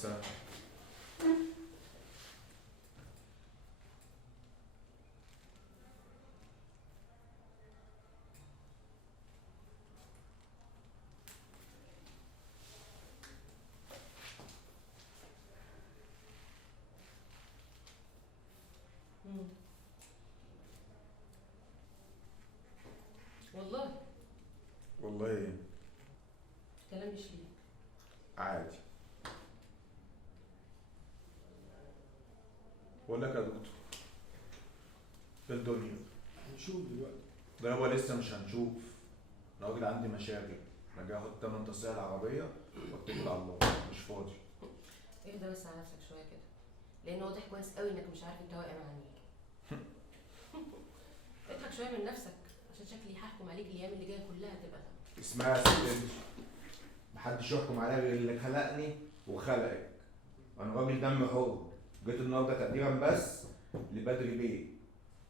وسهلا. والله والله ايه؟ كلام مش ليك. عادي. بقول لك يا دكتور، في الدنيا هنشوف دلوقتي. ده يابا لسه مش هنشوف. انا راجل عندي مشاغل، انا جاي اخد تمن تصليح العربيه واتكل على الله، مش فاضي. اهدى بس على نفسك شويه كده، لان واضح كويس قوي انك مش عارف انت واقع مع مين. اضحك شويه من نفسك عشان شكلي هحكم عليك الايام اللي جايه كلها تبقى ده. اسمعي يا ست انت، محدش يحكم عليا غير اللي خلقني وخلقك. انا راجل دم حر، جيت النهارده تقديرا بس لبدري بيه.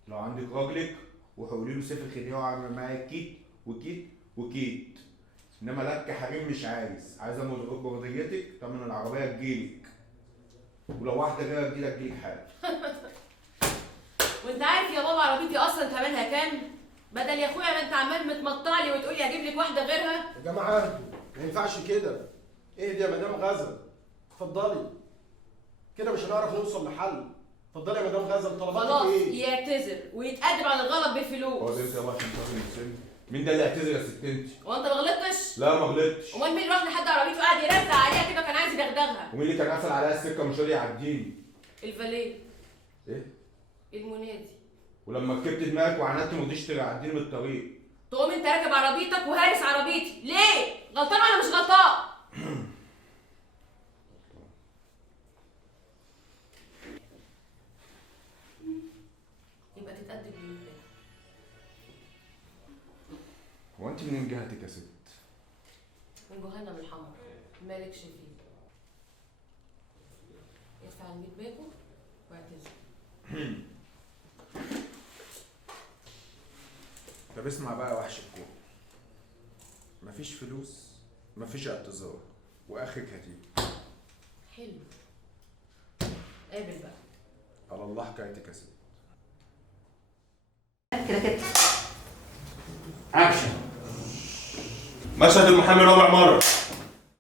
لو عندك راجلك وحولي له سيف الخديوي وعامل معايا كيت وكيت وكيت. انما لك حريم مش عايز مرضيتك تمن العربيه تجيلك، ولو واحده غيرها تجيلك حاجه. وانت عارف يا بابا عربيتي اصلا ثمنها كام؟ بدل يا اخويا ما انت عمال متمطع لي وتقول لي هجيب لك واحده غيرها. يا جماعه اهدوا، ما ينفعش كده. اهدي يا مدام غزل، اتفضلي. كده مش هنعرف نوصل لحل. اتفضلي يا مدام غزل، طلباتك خلاص ايه؟ يعتذر ويتقدم على الغلط هو بفلوس. ده انت يا باشا انت راجل مسن؟ مين ده اللي اعتذر يا ست انت؟ هو انت ما غلطتش؟ لا ما غلطتش. امال مين اللي راح لحد عربيته وقعد يرزع عليها كده وكان عايز يدغدغها؟ ومين اللي كان قافل عليا السكه مش راضي يعديني؟ الفاليه. ايه؟ المنادي. ولما ركبت دماغك وعندت ما رضيتش تعديني من الطريق. تقوم انت راكب عربيتك وهارس عربيتي، ليه؟ غلطان ولا مش غلطان؟ يبقى تتقدم لله. هو انت منين جهتك يا ست؟ من جهنم الحمر، مالكش فيه. ادفع ال100 باكو واعتذر. طب اسمع بقى يا وحش الكون، مفيش فلوس، مفيش اعتذار، واخرك هتيجي. حلو. قابل بقى. على الله حكايتك يا ست. كده اكشن. مشهد المحامي رابع مرة.